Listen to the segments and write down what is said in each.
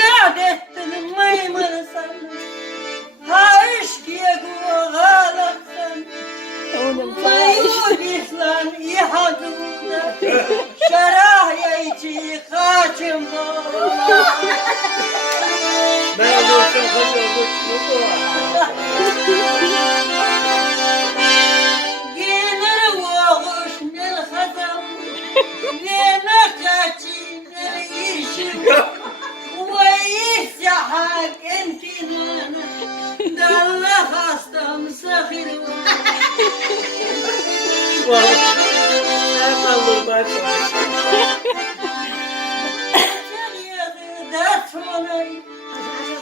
قاعد ما يمرسن هايش يقول غلطن ما يوديسلن يحضرون شراه يجي خاتم جينا وغش نلخزم جينا كاتي نلقيش ويسحق انتي نانا دل خاصة مسخر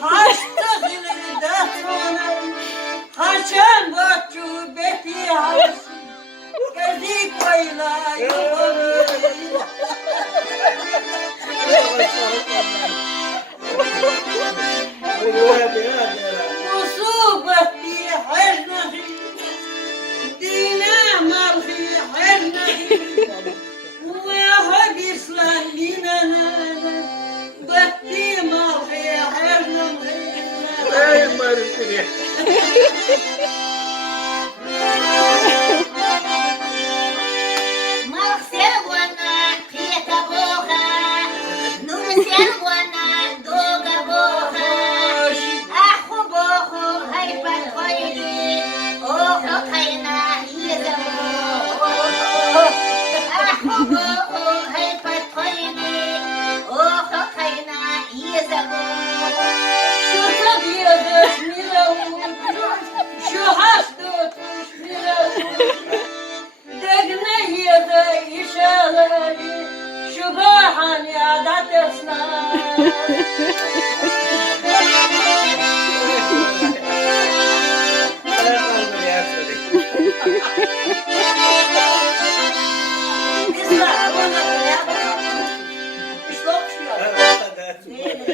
هاشتغل داتوني هاشم باتو بيتي هاوس كذي كويلا يومي مصوبتي حرنخي دينا مالخي حرنخي ويا إسلام دينا نانا بتي مالخي حرنخي Ay, María. Marcel buona, quieta boca, Marcel buona, doga boca, ajo bojo, hay patroine, ojo kaina, yeza bojo, ajo bojo, hay patroine, ojo kaina, yeza bojo. شو تبيضش ملون شو حسدوتش ملون دقنا يدا يشالي شو باحن يا داتسنا اسمع أقول لك يا